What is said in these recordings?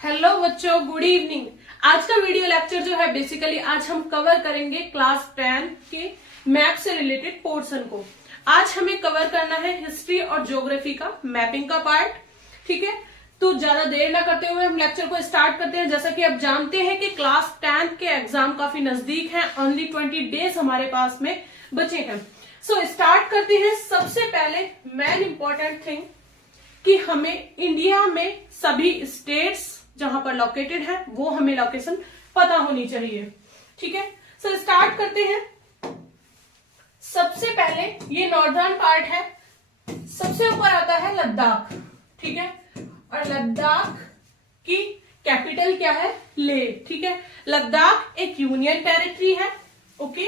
Hello बच्चों, good evening. आज का वीडियो लेक्चर जो है बेसिकली आज हम कवर करेंगे क्लास 10 के मैप से रिलेटेड पोर्शन को। आज हमें कवर करना है हिस्ट्री और ज्योग्राफी का मैपिंग का पार्ट। ठीक है, तो ज्यादा देर ना करते हुए हम लेक्चर को स्टार्ट करते हैं। जैसा कि आप जानते हैं कि क्लास 10 के एग्जाम काफी नजदीक हैं, ओनली 20 डेज हमारे पास में बचे हैं। सो स्टार्ट करते हैं। सबसे पहले मेन इंपॉर्टेंट थिंग कि हमें इंडिया में सभी स्टेट्स जहां पर लोकेटेड है वो हमें लोकेशन पता होनी चाहिए। ठीक है, सो स्टार्ट करते हैं। सबसे पहले ये नॉर्दर्न पार्ट है, सबसे ऊपर आता है लद्दाख। ठीक है, और लद्दाख की कैपिटल क्या है? लेह। ठीक है, लद्दाख एक यूनियन टेरिटरी है। ओके,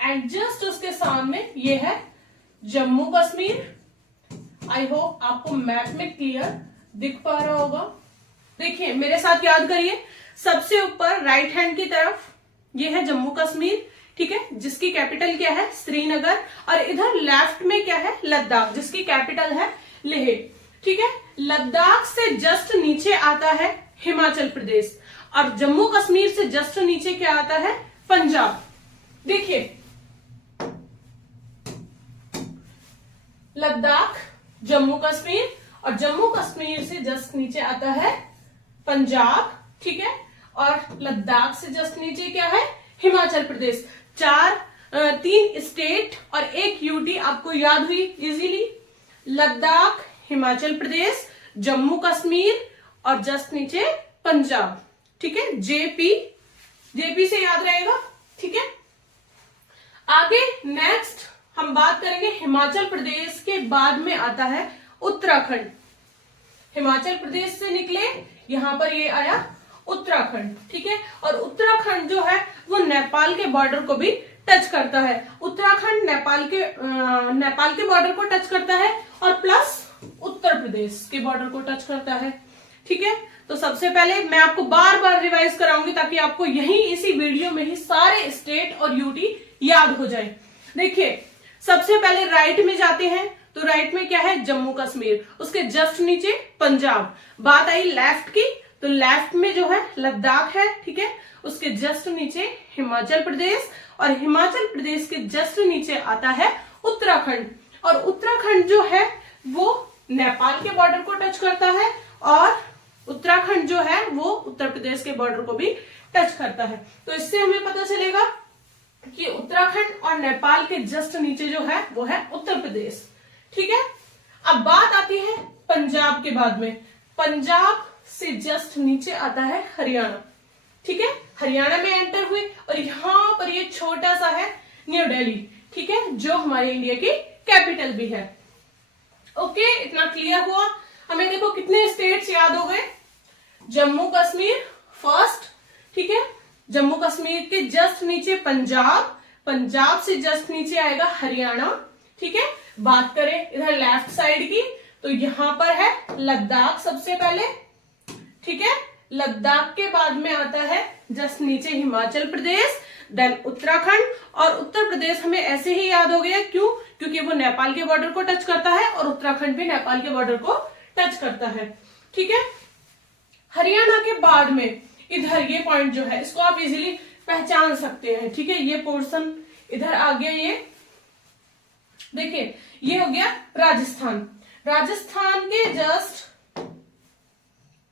एंड जस्ट उसके सामने ये है जम्मू कश्मीर। आई होप आपको मैप में क्लियर दिख पा रहा होगा। देखिए मेरे साथ याद करिए, सबसे ऊपर राइट हैंड की तरफ ये है जम्मू कश्मीर। ठीक है, जिसकी कैपिटल क्या है? श्रीनगर। और इधर लेफ्ट में क्या है? लद्दाख, जिसकी कैपिटल है लेह। ठीक है, लद्दाख से जस्ट नीचे आता है हिमाचल प्रदेश और जम्मू कश्मीर से जस्ट नीचे क्या आता है? पंजाब। देखिए लद्दाख, जम्मू कश्मीर और जम्मू कश्मीर से जस्ट नीचे आता है पंजाब। ठीक है, और लद्दाख से जस्ट नीचे क्या है? हिमाचल प्रदेश। तीन स्टेट और एक यूटी आपको याद हुई इजीली। लद्दाख, हिमाचल प्रदेश, जम्मू कश्मीर और जस्ट नीचे पंजाब। ठीक है, जेपी से याद रहेगा। ठीक है, आगे नेक्स्ट हम बात करेंगे हिमाचल प्रदेश के बाद में आता है उत्तराखंड। हिमाचल प्रदेश से निकले यहां पर ये आया उत्तराखंड। ठीक है, और उत्तराखंड जो है वो नेपाल के बॉर्डर को भी टच करता है। उत्तराखंड नेपाल के बॉर्डर को टच करता है और प्लस उत्तर प्रदेश के बॉर्डर को टच करता है। ठीक है, तो सबसे पहले मैं आपको बार बार रिवाइज कराऊंगी ताकि आपको यही इसी वीडियो में ही सारे स्टेट और यूटी याद हो जाए। देखिए सबसे पहले राइट में जाते हैं तो राइट में क्या है? जम्मू कश्मीर, उसके जस्ट नीचे पंजाब। बात आई लेफ्ट की तो लेफ्ट में जो है लद्दाख है। ठीक है, उसके जस्ट नीचे हिमाचल प्रदेश और हिमाचल प्रदेश के जस्ट नीचे आता है उत्तराखंड। और उत्तराखंड जो है वो नेपाल के बॉर्डर को टच करता है और उत्तराखंड जो है वो उत्तर प्रदेश के बॉर्डर को भी टच करता है। तो इससे हमें पता चलेगा कि उत्तराखंड और नेपाल के जस्ट नीचे जो है वो है उत्तर प्रदेश। ठीक है, अब बात आती है पंजाब के बाद में। पंजाब से जस्ट नीचे आता है हरियाणा। ठीक है, हरियाणा में एंटर हुए और यहां पर ये छोटा सा है न्यू दिल्ली। ठीक है, जो हमारे इंडिया की कैपिटल भी है। ओके, इतना क्लियर हुआ। हमें देखो कितने स्टेट्स याद हो गए। जम्मू कश्मीर फर्स्ट। ठीक है, जम्मू कश्मीर के जस्ट नीचे पंजाब, पंजाब से जस्ट नीचे आएगा हरियाणा। ठीक है, बात करें इधर लेफ्ट साइड की तो यहां पर है लद्दाख सबसे पहले। ठीक है, लद्दाख के बाद में आता है जस्ट नीचे हिमाचल प्रदेश, देन उत्तराखंड। और उत्तर प्रदेश हमें ऐसे ही याद हो गया, क्यों? क्योंकि वो नेपाल के बॉर्डर को टच करता है और उत्तराखंड भी नेपाल के बॉर्डर को टच करता है। ठीक है, हरियाणा के बाद में इधर ये पॉइंट जो है इसको आप इजीली पहचान सकते हैं। ठीक है, ये पोर्शन इधर आ गया। ये देखिए ये हो गया राजस्थान। राजस्थान के जस्ट,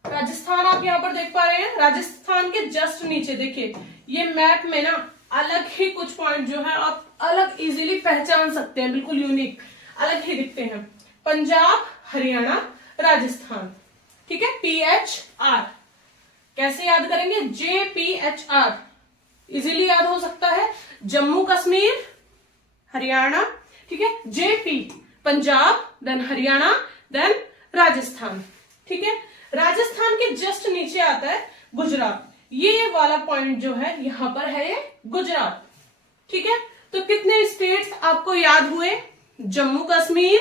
राजस्थान आप यहां पर देख पा रहे हैं, राजस्थान के जस्ट नीचे देखिए ये मैप में ना अलग ही कुछ पॉइंट जो है आप अलग इजीली पहचान सकते हैं, बिल्कुल यूनिक अलग ही दिखते हैं। पंजाब, हरियाणा, राजस्थान। ठीक है, PHR कैसे याद करेंगे? JPHR इजीली याद हो सकता है। जम्मू कश्मीर, हरियाणा। ठीक है, JP Punjab, then Haryana, then Rajasthan. ठीक है, राजस्थान के जस्ट नीचे आता है गुजरात। ये वाला पॉइंट जो है यहां पर है ये गुजरात। ठीक है, तो कितने स्टेट्स आपको याद हुए? जम्मू कश्मीर,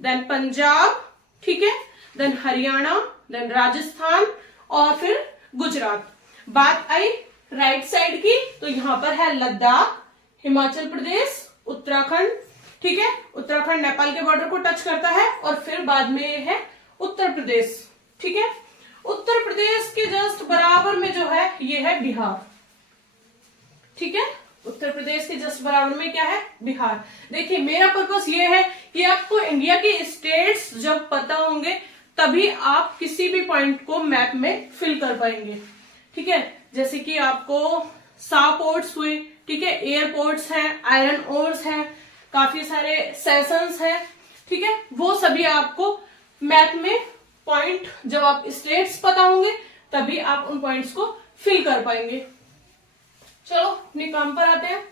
देन पंजाब, ठीक है, देन हरियाणा, देन राजस्थान और फिर गुजरात। बात आई राइट साइड की तो यहां पर है लद्दाख, हिमाचल प्रदेश, उत्तराखंड। ठीक है, उत्तराखंड नेपाल के बॉर्डर को टच करता है और फिर बाद में है उत्तर प्रदेश। ठीक है, उत्तर प्रदेश के जस्ट बराबर में जो है ये है बिहार। ठीक है, उत्तर प्रदेश के जस्ट बराबर में क्या है, बिहार। देखिए मेरा पर्पस ये है कि आपको इंडिया के स्टेट्स जब पता होंगे तभी आप किसी भी पॉइंट को मैप में फिल कर पाएंगे। ठीक है, जैसे कि आपको 7 पोर्ट्स हुए, ठीक है, एयरपोर्ट्स हैं, आयरन ओर्स हैं, काफी सारे सेशंस हैं। ठीक है, वो सभी आपको मैप में पॉइंट, जब आप स्टेट्स पता होंगे तभी आप उन पॉइंट्स को फिल कर पाएंगे। चलो अपने काम पर आते हैं।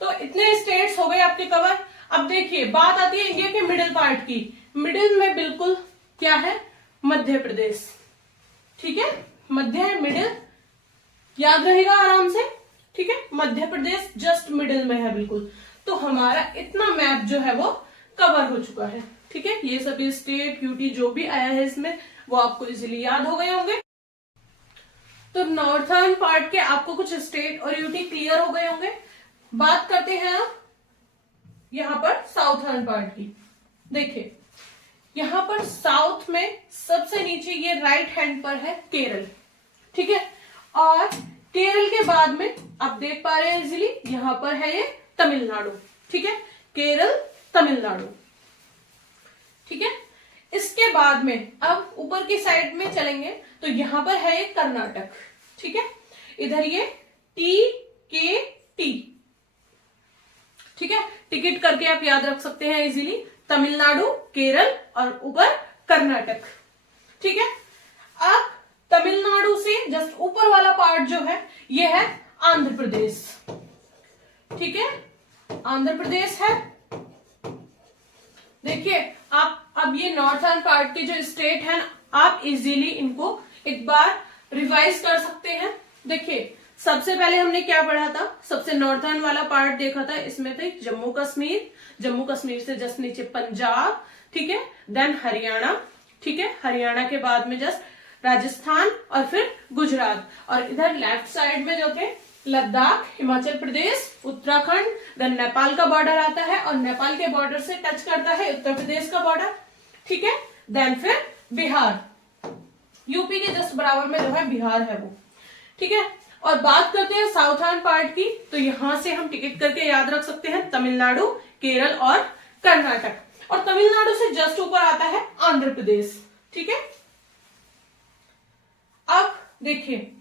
तो इतने स्टेट्स हो गए आपके कवर। अब देखिए बात आती है इंडिया के मिडिल पार्ट की। मिडिल में बिल्कुल क्या है, मध्य प्रदेश। ठीक है, मध्य है, मिडिल याद रहेगा आराम से। ठीक है, मध्य प्रदेश जस्ट मिडिल में है बिल्कुल। तो हमारा इतना मैप जो है वो कवर हो चुका है। ठीक है, ये सभी स्टेट यूटी जो भी आया है इसमें वो आपको इजीली याद हो गए होंगे। तो नॉर्थर्न पार्ट के आपको कुछ स्टेट और यूटी क्लियर हो गए होंगे। बात करते हैं अब यहां पर साउथर्न पार्ट की। देखिए यहां पर साउथ में सबसे नीचे ये राइट हैंड पर है केरल। ठीक है, और केरल के बाद में आप देख पा रहे हैं इजीली यहां पर है ये तमिलनाडु। ठीक है, केरल तमिलनाडु। ठीक है, इसके बाद में अब ऊपर की साइड में चलेंगे तो यहां पर है ये कर्नाटक। ठीक है, इधर ये TKT। ठीक है, टिकट करके आप याद रख सकते हैं इजीली, तमिलनाडु, केरल और ऊपर कर्नाटक। ठीक है, अब तमिलनाडु से जस्ट ऊपर वाला पार्ट जो है ये है आंध्र प्रदेश। ठीक है, आंध्र प्रदेश है। देखिए आप अब ये नॉर्थर्न पार्ट के जो स्टेट हैं आप इजीली इनको एक बार रिवाइज कर सकते हैं। देखिए सबसे पहले हमने क्या पढ़ा था, सबसे नॉर्थर्न वाला पार्ट देखा था, इसमें थे जम्मू कश्मीर, जम्मू कश्मीर से जस्ट नीचे पंजाब। ठीक है, देन हरियाणा। ठीक है, हरियाणा के बाद में जस्ट राजस्थान और फिर गुजरात, और इधर लेफ्ट साइड में जो थे लद्दाख, हिमाचल प्रदेश, उत्तराखंड, देन नेपाल का बॉर्डर आता है और नेपाल के बॉर्डर से टच करता है उत्तर प्रदेश का बॉर्डर। ठीक है, देन फिर बिहार, यूपी के जस्ट बराबर में जो है बिहार है वो। ठीक है, और बात करते हैं साउथर्न पार्ट की, तो यहां से हम टिकट करके याद रख सकते हैं तमिलनाडु, केरल और कर्नाटक, और तमिलनाडु से जस्ट ऊपर आता है आंध्र प्रदेश। ठीक है, अब देखिए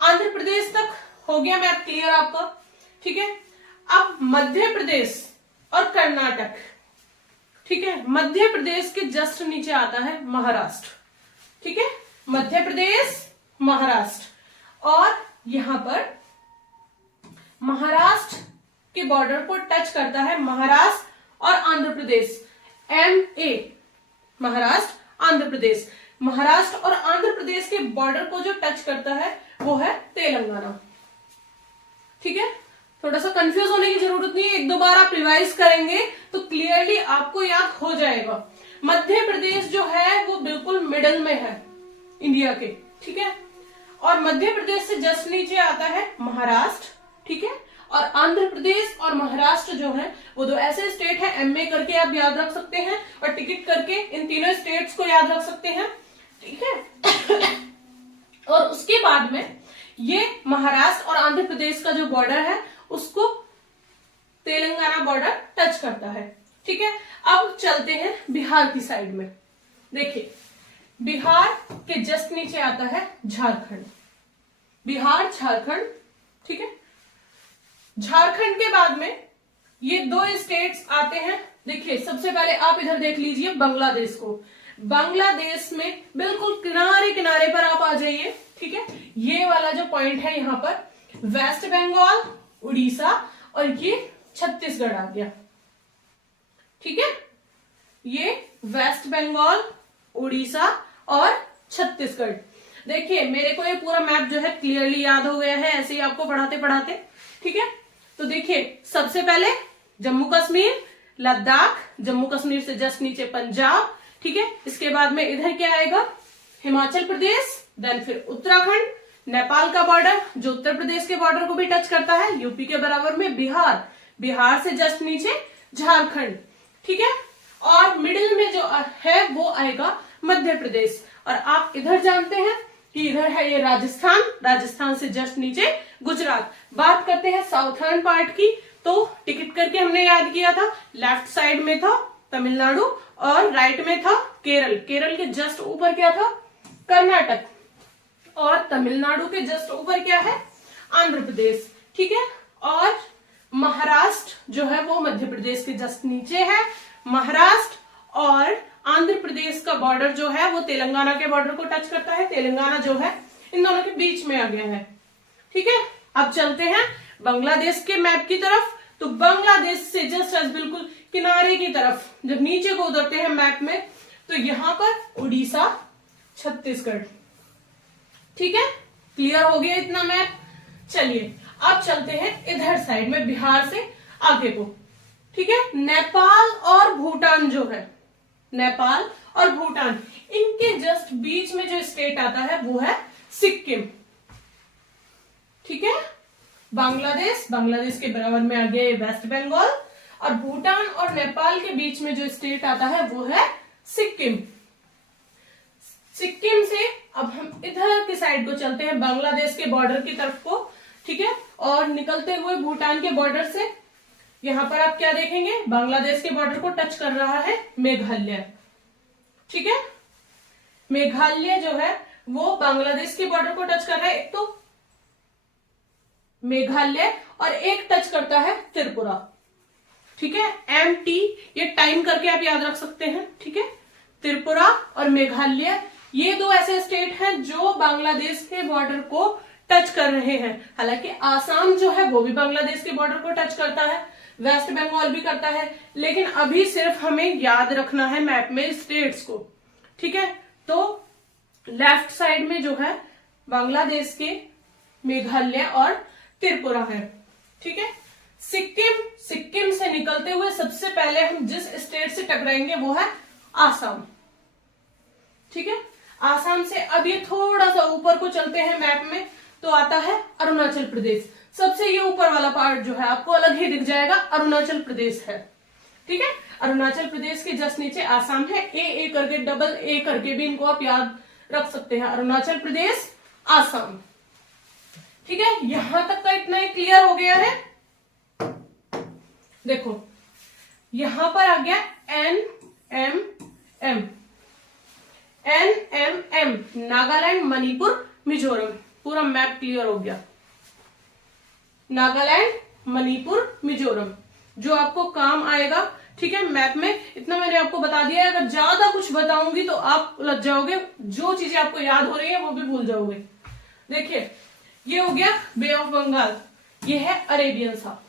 आंध्र प्रदेश तक हो गया मैप क्लियर आपका। ठीक है, अब मध्य प्रदेश और कर्नाटक। ठीक है, मध्य प्रदेश के जस्ट नीचे आता है महाराष्ट्र। ठीक है, मध्य प्रदेश, महाराष्ट्र, और यहां पर महाराष्ट्र के बॉर्डर को टच करता है महाराष्ट्र और आंध्र प्रदेश, MA, महाराष्ट्र आंध्र प्रदेश। महाराष्ट्र और आंध्र प्रदेश के बॉर्डर को जो टच करता है वो है तेलंगाना। ठीक है, थोड़ा सा कंफ्यूज होने की जरूरत नहीं है, एक दो बार आप रिवाइज करेंगे तो क्लियरली आपको याद हो जाएगा। मध्य प्रदेश जो है वो बिल्कुल मिडल में है इंडिया के। ठीक है, और मध्य प्रदेश से जस्ट नीचे आता है महाराष्ट्र। ठीक है, और आंध्र प्रदेश और महाराष्ट्र जो है वो दो ऐसे स्टेट है, MA करके आप याद रख सकते हैं और टिकट करके इन तीनों स्टेट्स को याद रख सकते हैं। ठीक है, और उसके बाद में ये महाराष्ट्र और आंध्र प्रदेश का जो बॉर्डर है उसको तेलंगाना बॉर्डर टच करता है। ठीक है, अब चलते हैं बिहार की साइड में। देखिए बिहार के जस्ट नीचे आता है झारखंड, बिहार झारखंड। ठीक है, झारखंड के बाद में ये दो स्टेट्स आते हैं। देखिए सबसे पहले आप इधर देख लीजिए बांग्लादेश को, बांग्लादेश में बिल्कुल किनारे किनारे पर आप आ जाइए। ठीक है, ये वाला जो पॉइंट है यहाँ पर वेस्ट बंगाल, उड़ीसा और ये छत्तीसगढ़ आ गया। ठीक है, ये वेस्ट बंगाल, उड़ीसा और छत्तीसगढ़। देखिए मेरे को ये पूरा मैप जो है क्लियरली याद हो गया है ऐसे ही आपको पढ़ाते पढ़ाते। ठीक है, तो देखिए सबसे पहले जम्मू कश्मीर, लद्दाख, जम्मू कश्मीर से जस्ट नीचे पंजाब। ठीक है, इसके बाद में इधर क्या आएगा, हिमाचल प्रदेश, देन फिर उत्तराखंड, नेपाल का बॉर्डर जो उत्तर प्रदेश के बॉर्डर को भी टच करता है, यूपी के बराबर में बिहार, बिहार से जस्ट नीचे झारखंड। ठीक है, और मिडिल में जो है वो आएगा मध्य प्रदेश, और आप इधर जानते हैं कि इधर है ये राजस्थान, राजस्थान से जस्ट नीचे गुजरात। बात करते हैं साउथर्न पार्ट की, तो टिकट करके हमने याद किया था, लेफ्ट साइड में था तमिलनाडु और राइट में था केरल। केरल के जस्ट ऊपर क्या था? कर्नाटक। और तमिलनाडु के जस्ट ऊपर क्या है? आंध्र प्रदेश। ठीक है। और महाराष्ट्र जो है वो मध्य प्रदेश के जस्ट नीचे है। महाराष्ट्र और आंध्र प्रदेश का बॉर्डर जो है वो तेलंगाना के बॉर्डर को टच करता है। तेलंगाना जो है इन दोनों के बीच में आ गया है। ठीक है। अब चलते हैं बांग्लादेश के मैप की तरफ। तो बांग्लादेश से जस्ट बिल्कुल किनारे की तरफ जब नीचे को उतरते हैं मैप में, तो यहां पर उड़ीसा, छत्तीसगढ़। ठीक है। क्लियर हो गया इतना मैप। चलिए अब चलते हैं इधर साइड में बिहार से आगे को। ठीक है। नेपाल और भूटान जो है, नेपाल और भूटान, इनके जस्ट बीच में जो स्टेट आता है वो है सिक्किम। ठीक है। बांग्लादेश, बांग्लादेश के बराबर में आ गया वेस्ट बंगाल, और भूटान और नेपाल के बीच में जो स्टेट आता है वो है सिक्किम। सिक्किम से अब हम इधर की साइड को चलते हैं, बांग्लादेश के बॉर्डर की तरफ को। ठीक है। और निकलते हुए भूटान के बॉर्डर से यहां पर आप क्या देखेंगे? बांग्लादेश के बॉर्डर को टच कर रहा है मेघालय। ठीक है। मेघालय जो है वो बांग्लादेश के बॉर्डर को टच कर रहा है, एक तो मेघालय और एक टच करता है त्रिपुरा। ठीक है। MT, ये टाइम करके आप याद रख सकते हैं। ठीक है। त्रिपुरा और मेघालय, ये दो ऐसे स्टेट हैं जो बांग्लादेश के बॉर्डर को टच कर रहे हैं। हालांकि आसाम जो है वो भी बांग्लादेश के बॉर्डर को टच करता है, वेस्ट बंगाल भी करता है, लेकिन अभी सिर्फ हमें याद रखना है मैप में स्टेट्स को। ठीक है। तो लेफ्ट साइड में जो है बांग्लादेश के मेघालय और त्रिपुरा है। ठीक है। सिक्किम, सिक्किम से निकलते हुए सबसे पहले हम जिस स्टेट से टकराएंगे वो है आसाम। ठीक है। आसाम से अब ये थोड़ा सा ऊपर को चलते हैं मैप में, तो आता है अरुणाचल प्रदेश। सबसे ये ऊपर वाला पार्ट जो है आपको अलग ही दिख जाएगा, अरुणाचल प्रदेश है। ठीक है। अरुणाचल प्रदेश के जस्ट नीचे आसाम है। ए करके, डबल ए करके भी इनको आप याद रख सकते हैं, अरुणाचल प्रदेश, आसाम। ठीक है। यहां तक का इतना ही क्लियर हो गया है। देखो यहां पर आ गया NMM, NMM, नागालैंड, मणिपुर, मिजोरम। पूरा मैप क्लियर हो गया। नागालैंड, मणिपुर, मिजोरम, जो आपको काम आएगा। ठीक है। मैप में इतना मैंने आपको बता दिया है, अगर ज्यादा कुछ बताऊंगी तो आप लग जाओगे, जो चीजें आपको याद हो रही है वो भी भूल जाओगे। देखिए ये हो गया बे ऑफ बंगाल, ये है अरेबियन सा।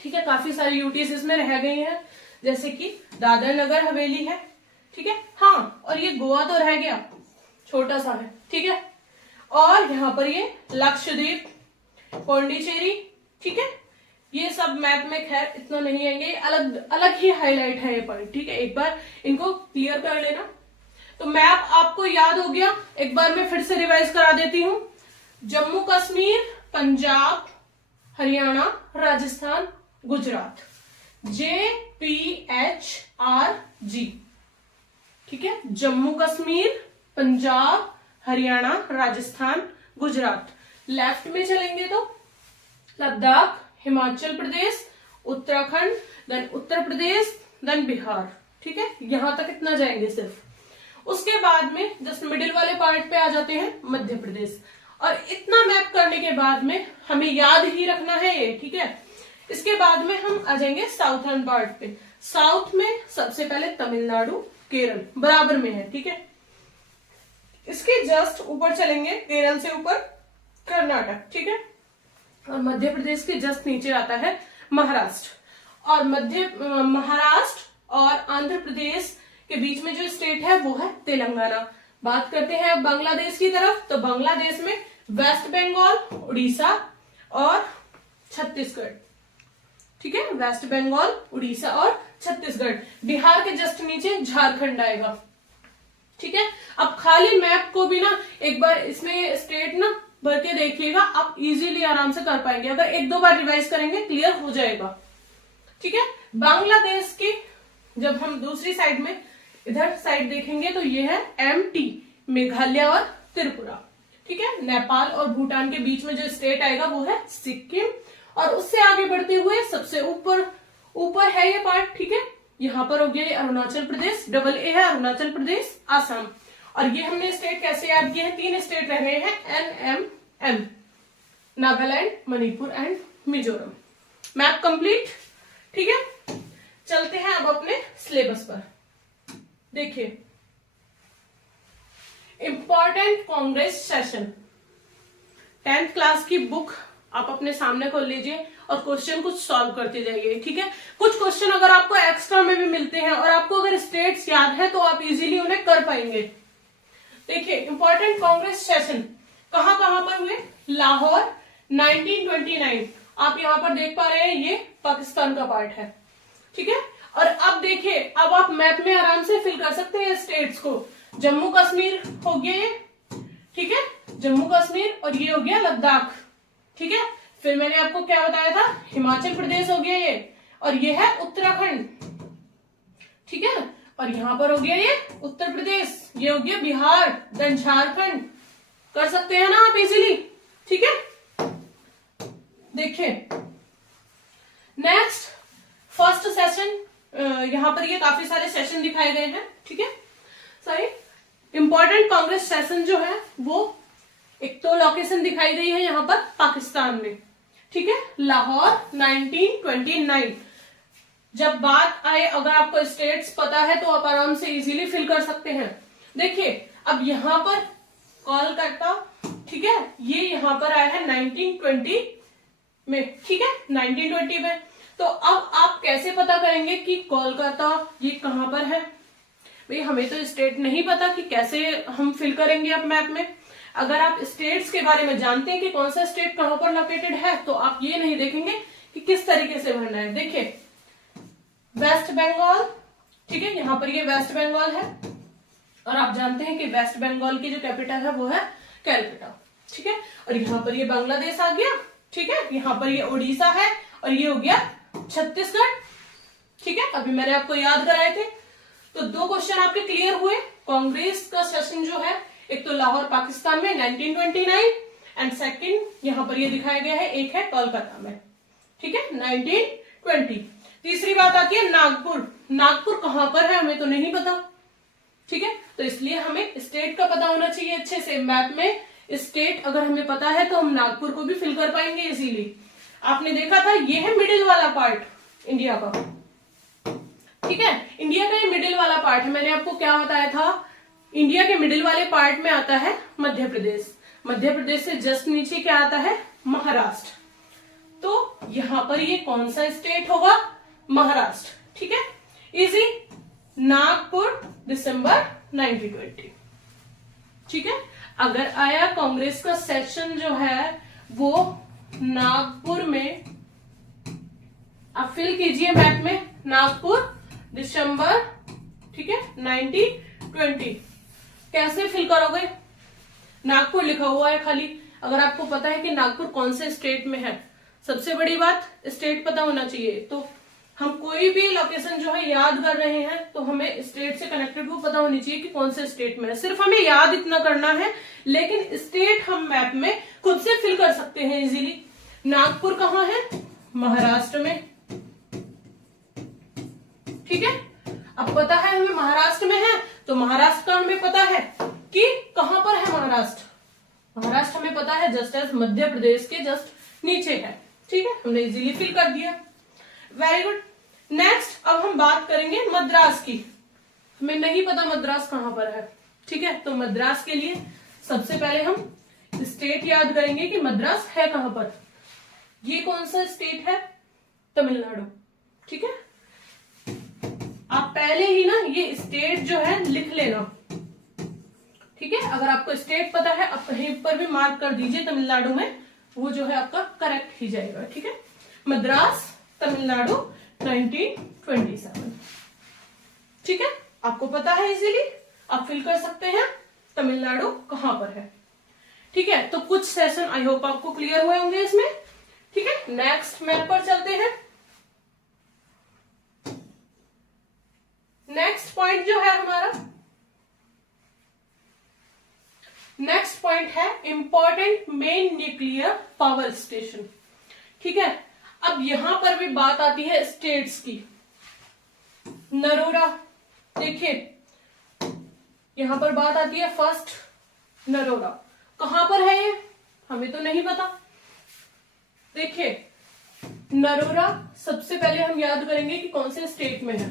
ठीक है। काफी सारी यूटीज इसमें रह गई हैं, जैसे कि दादर नगर हवेली है। ठीक है। हाँ, और ये गोवा तो रह गया, छोटा सा है। ठीक है। और यहाँ पर ये लक्षद्वीप, पौंडीचेरी। ठीक है। ये सब मैप में खैर इतना नहीं आएंगे, अलग अलग ही हाईलाइट है ये पॉइंट। ठीक है। एक बार इनको क्लियर कर लेना। तो मैप आपको याद हो गया, एक बार मैं फिर से रिवाइज करा देती हूं। जम्मू कश्मीर, पंजाब, हरियाणा, राजस्थान, गुजरात, JPHRG। ठीक है। जम्मू कश्मीर, पंजाब, हरियाणा, राजस्थान, गुजरात। लेफ्ट में चलेंगे तो लद्दाख, हिमाचल प्रदेश, उत्तराखंड, देन उत्तर प्रदेश, देन बिहार। ठीक है। यहां तक इतना जाएंगे सिर्फ। उसके बाद में जस्ट मिडिल वाले पार्ट पे आ जाते हैं मध्य प्रदेश। और इतना मैप करने के बाद में हमें याद ही रखना है ये। ठीक है। इसके बाद में हम आ जाएंगे साउथर्न पार्ट पे। साउथ में सबसे पहले तमिलनाडु, केरल बराबर में है। ठीक है। इसके जस्ट ऊपर चलेंगे, केरल से ऊपर कर्नाटक। ठीक है। और मध्य प्रदेश के जस्ट नीचे आता है महाराष्ट्र। और महाराष्ट्र और आंध्र प्रदेश के बीच में जो स्टेट है वो है तेलंगाना। बात करते हैं अब बांग्लादेश की तरफ, तो बांग्लादेश में वेस्ट बंगाल, उड़ीसा और छत्तीसगढ़। ठीक है। वेस्ट बंगाल, उड़ीसा और छत्तीसगढ़। बिहार के जस्ट नीचे झारखंड आएगा। ठीक है। अब खाली मैप को भी ना एक बार इसमें स्टेट ना भर के देखिएगा, आप इजीली आराम से कर पाएंगे। अगर एक दो बार रिवाइज करेंगे क्लियर हो जाएगा। ठीक है। बांग्लादेश की जब हम दूसरी साइड में इधर साइड देखेंगे तो ये है MT, मेघालय और त्रिपुरा। ठीक है, नेपाल और भूटान के बीच में जो स्टेट आएगा वो है सिक्किम। और उससे आगे बढ़ते हुए सबसे ऊपर है ये पार्ट। ठीक है, यहां पर हो गया ये अरुणाचल प्रदेश, डबल ए है अरुणाचल प्रदेश, आसाम। और ये हमने स्टेट कैसे याद किए हैं, 3 स्टेट रह गए हैं NMM, Nagaland, Manipur and Mizoram. Map complete. ठीक है, चलते हैं अब अपने सिलेबस पर। देखिए, important Congress session, 10th class की बुक आप अपने सामने खोल लीजिए और क्वेश्चन कुछ सॉल्व करते जाइए। ठीक है, कुछ क्वेश्चन अगर आपको एक्स्ट्रा में भी मिलते हैं और आपको अगर स्टेट्स याद है तो आप इजीली उन्हें कर पाएंगे। देखिए, इंपॉर्टेंट कांग्रेस सेशन कहां पर हुए, लाहौर 1929। आप यहां पर देख पा रहे हैं ये पाकिस्तान का पार्ट है। ठीक है, और अब देखिए, अब आप मैप में आराम से फिल कर सकते हैं स्टेट्स को। जम्मू कश्मीर हो गया ये, ठीक है, जम्मू कश्मीर, और ये हो गया लद्दाख। ठीक है, फिर मैंने आपको क्या बताया था, हिमाचल प्रदेश हो गया ये, और ये है उत्तराखंड। ठीक है, और यहां पर हो गया ये उत्तर प्रदेश, ये हो गया बिहार, देन झारखंड। कर सकते हैं ना आप इजीली। ठीक है, देखिए नेक्स्ट फर्स्ट सेशन, यहां पर ये काफी सारे सेशन दिखाए गए हैं। ठीक है, सॉरी, इंपॉर्टेंट कांग्रेस सेशन जो है वो एक तो लोकेशन दिखाई गई है यहां पर पाकिस्तान में। ठीक है, लाहौर 1929। जब बात आए, अगर आपको स्टेट्स पता है तो आप आराम से इजीली फिल कर सकते हैं। देखिए, अब यहां पर कोलकाता, ठीक है, ये यहां पर आया है 1920 में। ठीक है, 1920 में। तो अब आप कैसे पता करेंगे कि कोलकाता ये कहां पर है? भाई, हमें तो स्टेट नहीं पता कि कैसे हम फिल करेंगे अब मैप में। अगर आप स्टेट्स के बारे में जानते हैं कि कौन सा स्टेट कहां पर लोकेटेड है, तो आप ये नहीं देखेंगे कि किस तरीके से भरना है। देखिए, वेस्ट बंगाल, ठीक है, यहां पर ये वेस्ट बंगाल है, और आप जानते हैं कि वेस्ट बंगाल की जो कैपिटल है वो है कैलकाटा। ठीक है, और यहां पर ये बांग्लादेश आ गया। ठीक है, यहां पर ये उड़ीसा है, और ये हो गया छत्तीसगढ़। ठीक है, अभी मैंने आपको याद कराए थे। तो 2 क्वेश्चन आपके क्लियर हुए। कांग्रेस का सेशन जो है, एक तो लाहौर पाकिस्तान में 1929, एंड सेकंड यहां पर ये दिखाया गया है, एक है कोलकाता में। ठीक है, 1920। तीसरी बात आती है नागपुर। नागपुर कहां पर है हमें तो नहीं पता। ठीक है, तो इसलिए हमें स्टेट का पता होना चाहिए अच्छे से। मैप में स्टेट अगर हमें पता है तो हम नागपुर को भी फिल कर पाएंगे इजीली। आपने देखा था, ये है मिडिल वाला पार्ट इंडिया का। ठीक है, इंडिया का ये मिडिल वाला पार्ट है। मैंने आपको क्या बताया था, इंडिया के मिडिल वाले पार्ट में आता है मध्य प्रदेश। मध्य प्रदेश से जस्ट नीचे क्या आता है, महाराष्ट्र। तो यहां पर ये कौन सा स्टेट होगा, महाराष्ट्र। ठीक है, इजी, नागपुर दिसंबर 1920। ठीक है, अगर आया कांग्रेस का सेशन जो है वो नागपुर में, आप फिल कीजिए मैप में, नागपुर दिसंबर, ठीक है, 1920। कैसे फिल करोगे, नागपुर लिखा हुआ है खाली। अगर आपको पता है कि नागपुर कौन से स्टेट में है, सबसे बड़ी बात स्टेट पता होना चाहिए। तो हम कोई भी लोकेशन जो है याद कर रहे हैं तो हमें स्टेट से कनेक्टेड वो पता होनी चाहिए कि कौन से स्टेट में है। सिर्फ हमें याद इतना करना है, लेकिन स्टेट हम मैप में खुद से फिल कर सकते हैं इजीली। नागपुर कहाँ है, महाराष्ट्र में। ठीक है, अब पता है हमें महाराष्ट्र में है, तो महाराष्ट्र का हमें पता है कि कहां पर है महाराष्ट्र। महाराष्ट्र हमें पता है जस्ट एज मध्य प्रदेश के जस्ट नीचे है। ठीक है, हमने इजीली फिल कर दिया। Very good. नेक्स्ट अब हम बात करेंगे मद्रास की। हमें नहीं पता मद्रास कहां पर है। ठीक है, तो मद्रास के लिए सबसे पहले हम स्टेट याद करेंगे कि मद्रास है कहां पर। ये कौन सा स्टेट है, तमिलनाडु। ठीक है, आप पहले ही ना ये स्टेट जो है लिख लेना। ठीक है, अगर आपको स्टेट पता है आप कहीं पर भी मार्क कर दीजिए तमिलनाडु में, वो जो है आपका करेक्ट ही जाएगा। ठीक है, मद्रास तमिलनाडु 1927। ठीक है, आपको पता है इजीली, आप फिल कर सकते हैं तमिलनाडु कहां पर है। ठीक है, तो कुछ सेशन आई होप आपको क्लियर हुए होंगे इसमें। ठीक है, नेक्स्ट मैप पर चलते हैं। नेक्स्ट पॉइंट जो है हमारा, नेक्स्ट पॉइंट है important main nuclear power station. ठीक है, अब यहां पर भी बात आती है स्टेट्स की। नरोरा, देखिए यहां पर बात आती है फर्स्ट नरोरा, कहां पर है ये हमें तो नहीं पता। देखिए नरोरा सबसे पहले हम याद करेंगे कि कौन से स्टेट में है।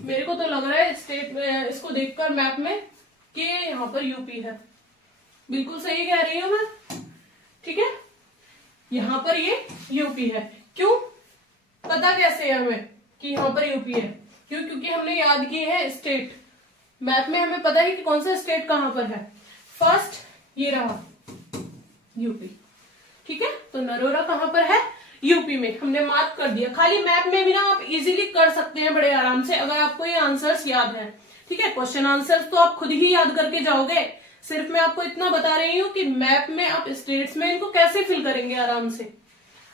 मेरे को तो लग रहा है स्टेट में, इसको देखकर मैप में, कि यहाँ पर यूपी है। बिल्कुल सही कह रही हूं मैं, ठीक है, यहाँ पर ये यूपी है। क्यों पता कैसे है हमें कि यहाँ पर यूपी है? क्योंकि हमने याद किए हैं स्टेट। मैप में हमें पता है कि कौन सा स्टेट कहां पर है। फर्स्ट ये रहा यूपी, ठीक है, तो नरोरा कहां पर है? यूपी में। हमने मार्क कर दिया। खाली मैप में भी ना आप इजीली कर सकते हैं बड़े आराम से, अगर आपको ये आंसर्स याद है। ठीक है, क्वेश्चन आंसर्स तो आप खुद ही याद करके जाओगे, सिर्फ मैं आपको इतना बता रही हूं कि मैप में आप स्टेट्स में इनको कैसे फिल करेंगे आराम से।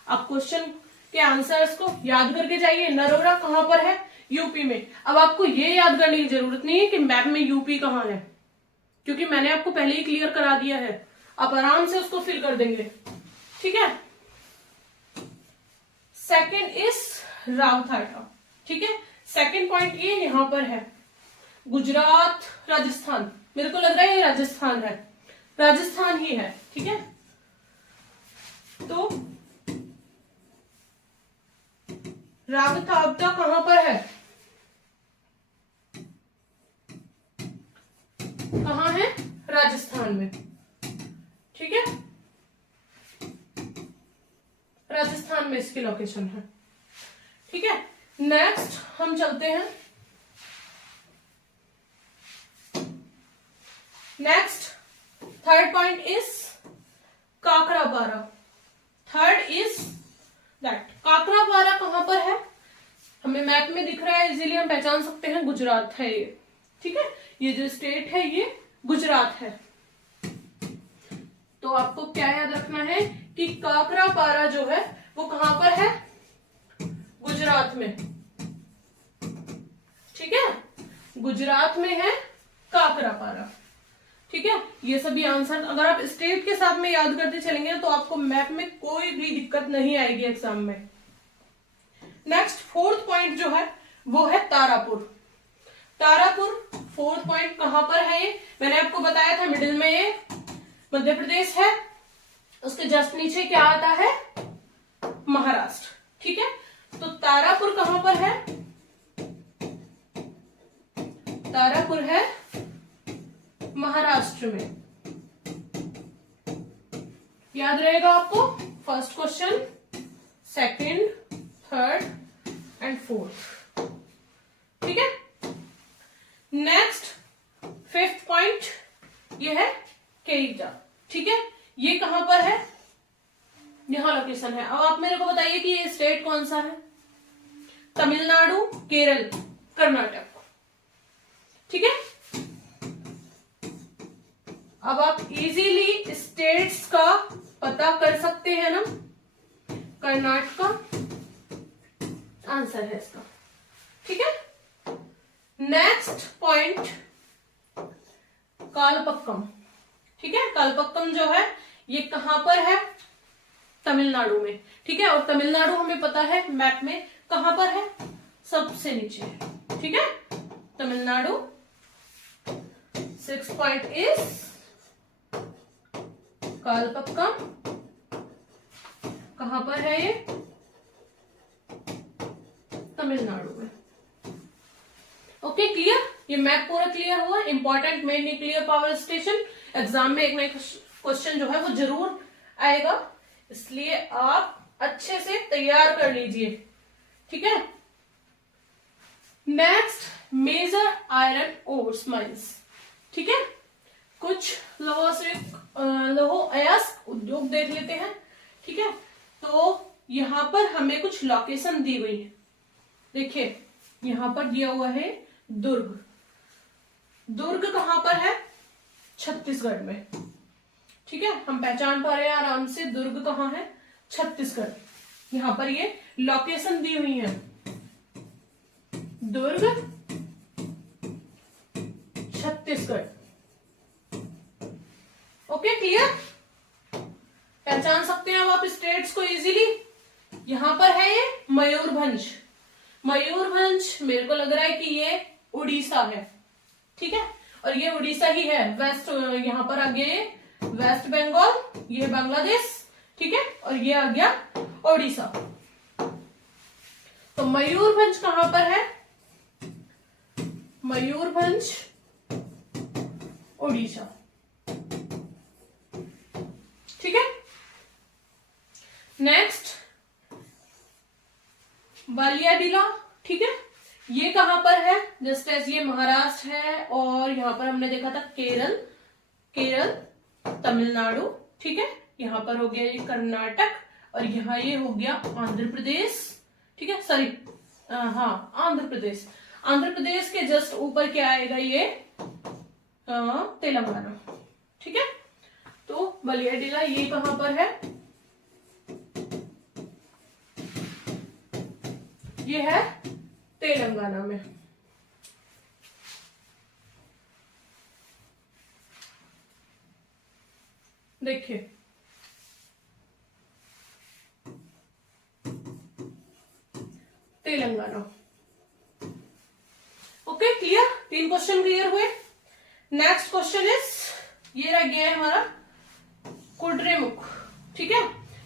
आप क्वेश्चन के आंसर्स को याद करके जाइए। नरोरा कहां पर है? यूपी में। अब आपको ये याद करने की जरूरत नहीं है कि मैप में यूपी कहां है, क्योंकि मैंने आपको पहले ही क्लियर करा दिया है। आप आराम से उसको फिल कर देंगे। ठीक है, सेकेंड इज रावथाटा। ठीक है, सेकेंड पॉइंट ये यहां पर है गुजरात राजस्थान। मेरे को लग रहा है ये राजस्थान है, राजस्थान ही है। ठीक है, तो रावथाटा कहां पर है? कहां है? राजस्थान में। ठीक है, राजस्थान में इसकी लोकेशन है। ठीक है, नेक्स्ट हम चलते हैं। Next third point is Kakrapar. Third is that Kakrapar कहां पर है? हमें मैप में दिख रहा है, इजीली हम पहचान सकते हैं गुजरात है ये। ठीक है, ये जो स्टेट है ये गुजरात है। तो आपको क्या याद रखना है कि काकरापारा जो है वो कहां पर है? गुजरात में। ठीक है, गुजरात में है काकरापारा। ठीक है, ये सभी आंसर अगर आप स्टेट के साथ में याद करते चलेंगे तो आपको मैप में कोई भी दिक्कत नहीं आएगी एग्जाम में। नेक्स्ट फोर्थ पॉइंट जो है वो है तारापुर। तारापुर फोर्थ पॉइंट कहां पर है? ये मैंने आपको बताया था, मिडिल में ये मध्य प्रदेश है, उसके जस्ट नीचे क्या आता है? महाराष्ट्र। ठीक है, तो तारापुर कहां पर है? तारापुर है महाराष्ट्र में। याद रहेगा आपको first question, second, third and fourth. ठीक है, नेक्स्ट फिफ्थ पॉइंट ये है केरिटा। ठीक है, ये कहां पर है? यहां लोकेशन है। अब आप मेरे को बताइए कि ये स्टेट कौन सा है? तमिलनाडु, केरल, कर्नाटक। ठीक है, अब आप इजीली स्टेट्स का पता कर सकते हैं ना। कर्नाटका आंसर है इसका। ठीक है, नेक्स्ट पॉइंट कालपक्कम। ठीक है, कालपक्कम जो है ये कहां पर है? तमिलनाडु में। ठीक है, और तमिलनाडु हमें पता है मैप में कहां पर है? सबसे नीचे। ठीक है, Tamil Nadu. Six point is Kalpakkam. कहां पर है ये? तमिलनाडु में। Okay, clear? ये मैप पूरा क्लियर हुआ। Important main nuclear power station. Exam में एक ना एक क्वेश्चन जो है वो जरूर आएगा, इसलिए आप अच्छे से तैयार कर लीजिए। ठीक है, next major iron ores mines. ठीक है, कुछ लौह अयस्क उद्योग देख लेते हैं। ठीक है, तो यहां पर हमें कुछ लोकेशन दी हुई है। देखिए यहां पर दिया हुआ है दुर्ग। दुर्ग कहां पर है? छत्तीसगढ़ में। ठीक है, हम पहचान पा रहे हैं आराम से दुर्ग कहां है? छत्तीसगढ़। यहां पर ये लोकेशन दी हुई है, दुर्ग, छत्तीसगढ़। Okay, clear? पहचान सकते हैं अब आप स्टेट्स को इजीली। यहां पर है ये मयूरभंज। मयूरभंज मेरे को लग रहा है कि ये उड़ीसा है, ठीक है, और ये उड़ीसा ही है। वेस्ट, यहां पर आ गया ये वेस्ट बंगाल, ये बांग्लादेश, ठीक है, और ये आ गया उड़ीसा। तो मयूरभंज कहां पर है? मयूरभंज उड़ीसा, ठीक है। नेक्स्ट बालियाडीला, ठीक है, ये कहां पर है? जस्ट एज ये महाराष्ट्र है, और यहां पर हमने देखा था केरल, केरल तमिलनाडु, ठीक है, यहां पर हो गया ये कर्नाटक, और यहाँ ये हो गया आंध्र प्रदेश, ठीक है, सॉरी, हाँ आंध्र प्रदेश। आंध्र प्रदेश के जस्ट ऊपर क्या आएगा? ये तेलंगाना, ठीक है। तो बालियाडीला ये कहां पर है? ये है तेलंगाना में। देखिए Telangana. Okay, clear? 3 question clear हुए। नेक्स्ट क्वेश्चन इज, ये रह गया है हमारा कुड्रेमुख, ठीक है,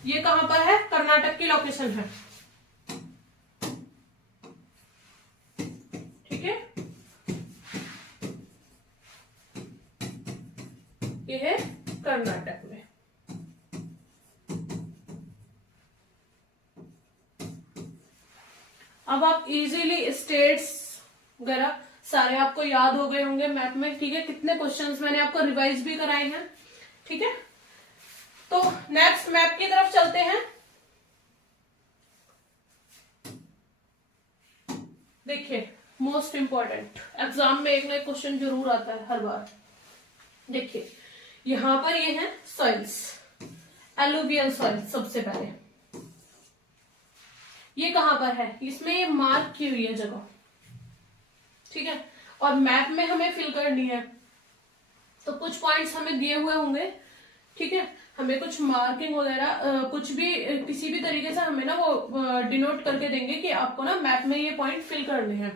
ये कहां पर है? कर्नाटक की लोकेशन है, ठीक है, ये है कर्नाटक में। अब आप इजीली स्टेट्स वगैरह सारे आपको याद हो गए होंगे मैप में, ठीक है। कितने क्वेश्चंस मैंने आपको रिवाइज भी कराए हैं, ठीक है। तो नेक्स्ट मैप की तरफ चलते हैं। देखिए मोस्ट इंपॉर्टेंट, एग्जाम में एक ना एक क्वेश्चन जरूर आता है हर बार। देखिए यहां पर ये है सॉइल्स, एलुवियल सॉइल। सबसे पहले ये कहां पर है? इसमें ये मार्क की हुई है जगह, ठीक है, और मैप में हमें फिल करनी है। तो कुछ पॉइंट्स हमें दिए हुए होंगे, ठीक है, हमें कुछ मार्किंग वगैरह कुछ भी किसी भी तरीके से हमें ना वो डिनोट करके देंगे कि आपको ना मैप में ये पॉइंट फिल करने हैं,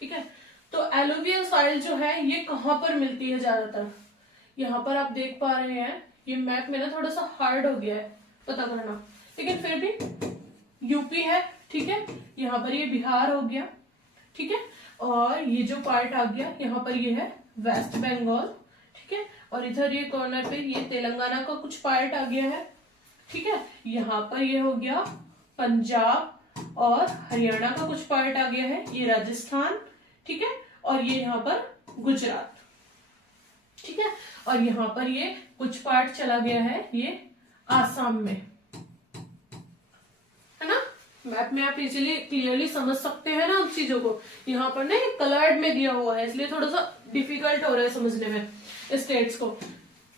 ठीक है। तो एलुवियल सॉइल जो है ये कहां पर मिलती है ज्यादातर? यहाँ पर आप देख पा रहे हैं ये मैप में ना थोड़ा सा हार्ड हो गया है पता करना, लेकिन फिर भी यूपी है, ठीक है, यहाँ पर ये बिहार हो गया, ठीक है, और ये जो पार्ट आ गया यहाँ पर ये है वेस्ट बंगाल, ठीक है, और इधर ये कॉर्नर पे ये तेलंगाना का कुछ पार्ट आ गया है, ठीक है, यहाँ पर ये हो गया पंजाब और हरियाणा का कुछ पार्ट आ गया है, ये राजस्थान, ठीक है, और ये यहाँ पर गुजरात, ठीक है, और यहाँ पर ये कुछ पार्ट चला गया है ये आसाम में, है ना। मैप में आप इजीली क्लियरली समझ सकते हैं ना उन चीजों को। यहाँ पर ना ये कलर्ड में दिया हुआ है इसलिए थोड़ा सा डिफिकल्ट हो रहा है समझने में स्टेट्स को,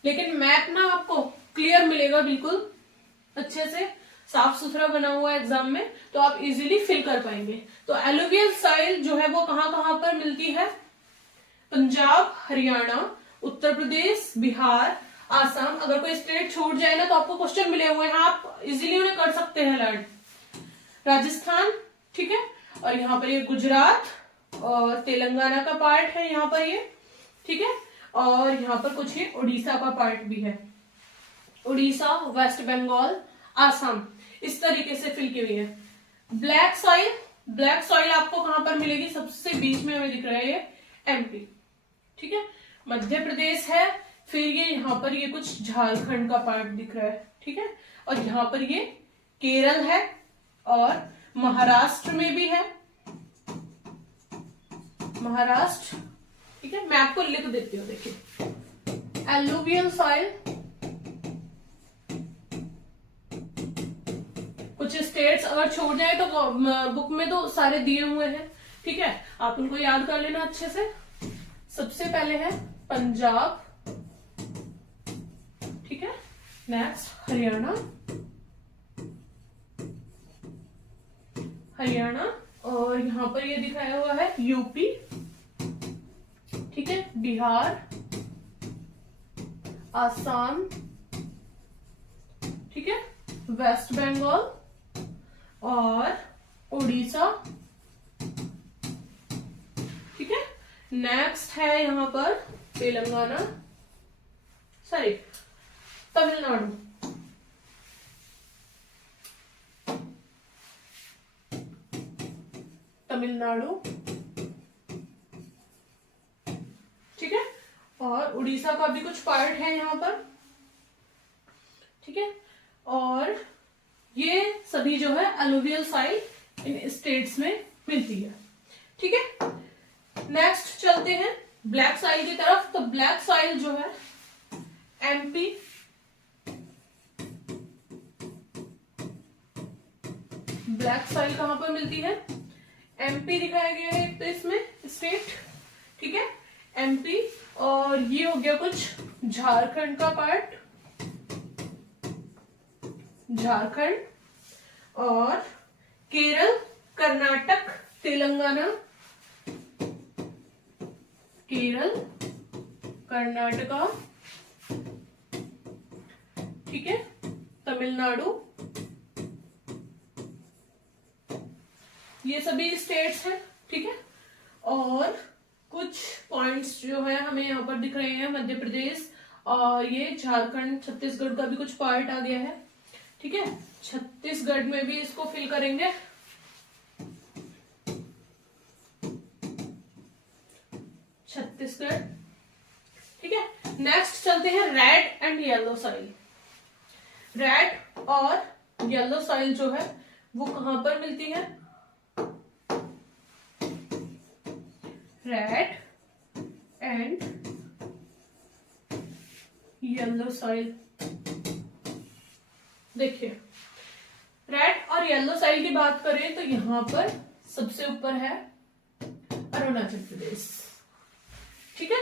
लेकिन मैप ना आपको क्लियर मिलेगा, बिल्कुल अच्छे से साफ सुथरा बना हुआ है एग्जाम में, तो आप इजीली फिल कर पाएंगे। तो एलुवियल सॉइल जो है वो कहां कहां पर मिलती है? पंजाब, हरियाणा, उत्तर प्रदेश, बिहार, आसाम। अगर कोई स्टेट छूट जाए ना तो आपको क्वेश्चन मिले हुए हैं, आप इजीली उन्हें कर सकते हैं लर्न। राजस्थान, ठीक है, और यहाँ पर ये गुजरात और तेलंगाना का पार्ट है यहाँ पर ये, ठीक है, और यहाँ पर कुछ ये उड़ीसा का पार्ट भी है, उड़ीसा, वेस्ट बंगाल, आसाम, इस तरीके से फिल की हुई है। ब्लैक सॉइल, ब्लैक सॉइल आपको कहां पर मिलेगी? सबसे बीच में हमें दिख रहा है ये एमपी, ठीक है, मध्य प्रदेश है, फिर ये यहाँ पर ये कुछ झारखंड का पार्ट दिख रहा है, ठीक है, और यहाँ पर ये केरल है और महाराष्ट्र में भी है, महाराष्ट्र, ठीक है। मैं आपको लिख देती हूँ, देखिए एलुवियल सॉइल, कुछ स्टेट्स अगर छोड़ जाए तो बुक में तो सारे दिए हुए हैं, ठीक है, आप उनको याद कर लेना अच्छे से। सबसे पहले है पंजाब, ठीक है, नेक्स्ट हरियाणा, हरियाणा, और यहां पर ये दिखाया हुआ है यूपी, ठीक है, बिहार, आसाम, ठीक है, वेस्ट बंगाल और उड़ीसा, ठीक है। नेक्स्ट है यहाँ पर तेलंगाना, सॉरी तमिलनाडु, ठीक है, और उड़ीसा का भी कुछ पार्ट है यहाँ पर, ठीक है। और ये सभी जो है अलुवियल साइल इन स्टेट्स में मिलती है, ठीक है। नेक्स्ट चलते हैं ब्लैक सॉइल की तरफ। तो ब्लैक सॉइल जो है एमपी, ब्लैक सॉइल कहां पर मिलती है? एमपी दिखाया गया है एक तो इसमें स्टेट, ठीक है, एमपी। और ये हो गया कुछ झारखंड का पार्ट, झारखंड, और केरल, कर्नाटक, तेलंगाना, केरल, कर्नाटका, ठीक है, तमिलनाडु, ये सभी स्टेट्स हैं, ठीक है। और कुछ पॉइंट्स जो है हमें यहाँ पर दिख रहे हैं, मध्य प्रदेश और ये झारखंड, छत्तीसगढ़ का भी कुछ पार्ट आ गया है, ठीक है। छत्तीसगढ़ में भी इसको फिल करेंगे, छत्तीसगढ़, ठीक है। नेक्स्ट चलते हैं red and yellow soil. Red और येलो सॉइल जो है वो कहां पर मिलती है? रेड एंड येलो सॉइल, देखिए रेड और येलो सॉइल की बात करें तो यहां पर सबसे ऊपर है अरुणाचल प्रदेश, ठीक है।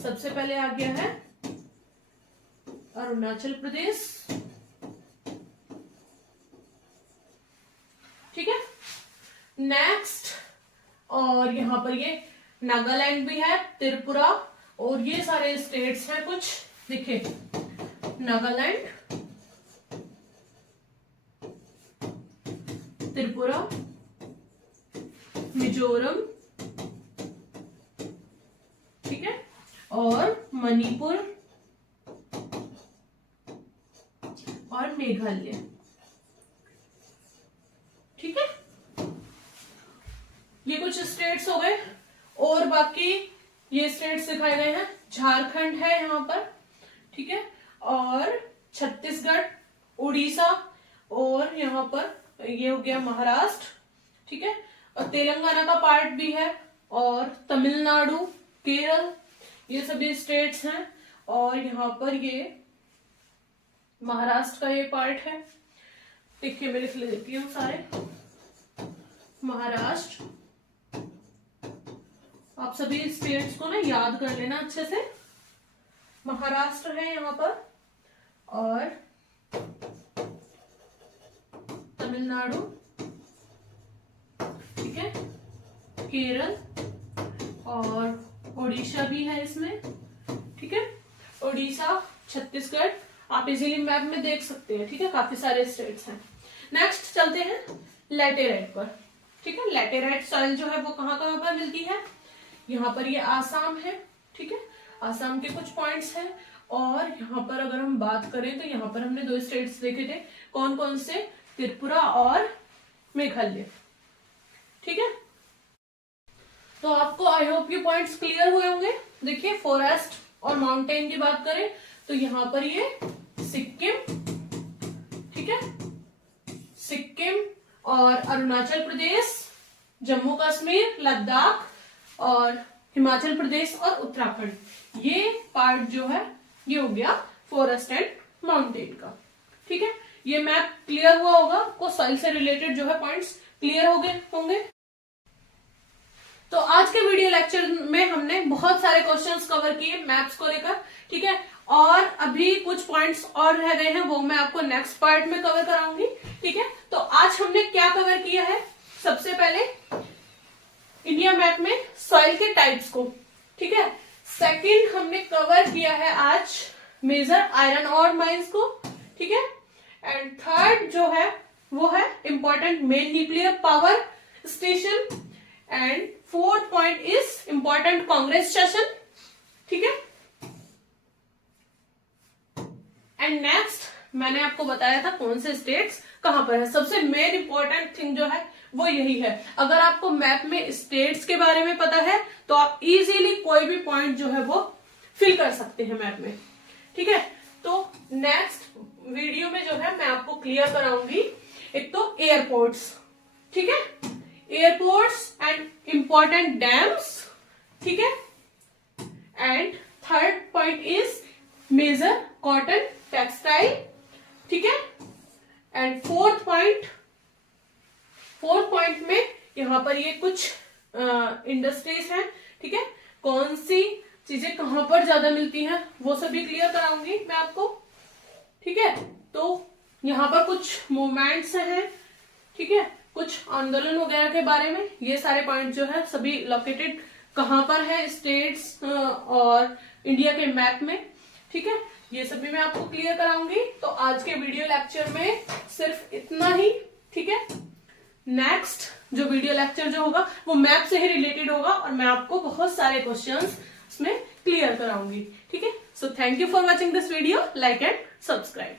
सबसे पहले आ गया है अरुणाचल प्रदेश, ठीक है। नेक्स्ट, और यहां पर ये नागालैंड भी है, त्रिपुरा, और ये सारे स्टेट्स हैं कुछ, देखिए नागालैंड, त्रिपुरा, मिजोरम, ठीक है, और मणिपुर और मेघालय, ठीक है। ये कुछ स्टेट्स हो गए, और बाकी ये स्टेट्स दिखाए गए हैं। झारखंड है यहाँ पर, ठीक है, और छत्तीसगढ़, उड़ीसा, और यहाँ पर ये हो गया महाराष्ट्र, ठीक है, और तेलंगाना का पार्ट भी है, और तमिलनाडु, केरल, ये सभी स्टेट्स हैं। और यहाँ पर ये महाराष्ट्र का ये पार्ट है, देखिए मैं लिख लेती हूँ सारे। महाराष्ट्र, आप सभी स्टेट्स को ना याद कर लेना अच्छे से। महाराष्ट्र है यहाँ पर, और तमिलनाडु, ठीक है, केरल, और उड़ीसा भी है इसमें, ठीक है। उड़ीसा, छत्तीसगढ़, आप इजीली मैप में देख सकते हैं, ठीक है, काफी सारे स्टेट्स हैं। नेक्स्ट चलते हैं लैटेराइट पर, ठीक है। लैटेराइट सॉइल जो है वो कहाँ कहाँ पर मिलती है? यहाँ पर ये आसाम है, ठीक है, आसाम के कुछ पॉइंट्स हैं। और यहाँ पर अगर हम बात करें तो यहाँ पर हमने दो स्टेट्स देखे थे, कौन कौन से? त्रिपुरा और मेघालय, ठीक है। तो आपको आई होप ये पॉइंट्स क्लियर हुए होंगे। देखिए फॉरेस्ट और माउंटेन की बात करें तो यहाँ पर ये सिक्किम, ठीक है, सिक्किम और अरुणाचल प्रदेश, जम्मू कश्मीर, लद्दाख और हिमाचल प्रदेश और उत्तराखंड, ये पार्ट जो है ये हो गया फॉरेस्ट एंड माउंटेन का, ठीक है। ये मैप क्लियर हुआ होगा, आपको सॉइल से रिलेटेड जो है पॉइंट्स क्लियर हो गए होंगे। तो आज के वीडियो लेक्चर में हमने बहुत सारे क्वेश्चंस कवर किए मैप्स को लेकर, ठीक है, और अभी कुछ पॉइंट्स और रह गए हैं, वो मैं आपको नेक्स्ट पार्ट में कवर कराऊंगी, ठीक है। तो आज हमने क्या कवर किया है? सबसे पहले इंडिया मैप में सॉइल के टाइप्स को, ठीक है। सेकंड हमने कवर किया है आज मेजर आयरन और माइंस को, ठीक है। एंड थर्ड जो है वो है important main nuclear power station. And fourth point is important Congress session, ठीक है। एंड नेक्स्ट मैंने आपको बताया था कौन से स्टेट्स कहां पर है। सबसे मेन इंपॉर्टेंट थिंग जो है वो यही है, अगर आपको मैप में स्टेट्स के बारे में पता है तो आप इजीली कोई भी पॉइंट जो है वो फिल कर सकते हैं मैप में, ठीक है। तो नेक्स्ट वीडियो में जो है मैं आपको क्लियर कराऊंगी एक तो एयरपोर्ट्स, ठीक है, एयरपोर्ट्स एंड इंपॉर्टेंट डैम्स, ठीक है। And third point is major cotton textile, ठीक है। एंड फोर्थ पॉइंट में यहां पर ये कुछ इंडस्ट्रीज हैं, ठीक है, कौन सी चीजें कहां पर ज्यादा मिलती हैं वो सभी क्लियर कराऊंगी मैं आपको, ठीक है। तो यहाँ पर कुछ मूवमेंट्स हैं, ठीक है, कुछ आंदोलन वगैरह के बारे में, ये सारे पॉइंट जो है सभी लोकेटेड कहां पर है स्टेट्स और इंडिया के मैप में, ठीक है, ये सभी मैं आपको क्लियर कराऊंगी। तो आज के वीडियो लेक्चर में सिर्फ इतना ही, ठीक है। नेक्स्ट जो वीडियो लेक्चर जो होगा वो मैप से ही रिलेटेड होगा और मैं आपको बहुत सारे क्वेश्चंस उसमें क्लियर कराऊंगी, ठीक है। So thank you for watching this video, like and subscribe.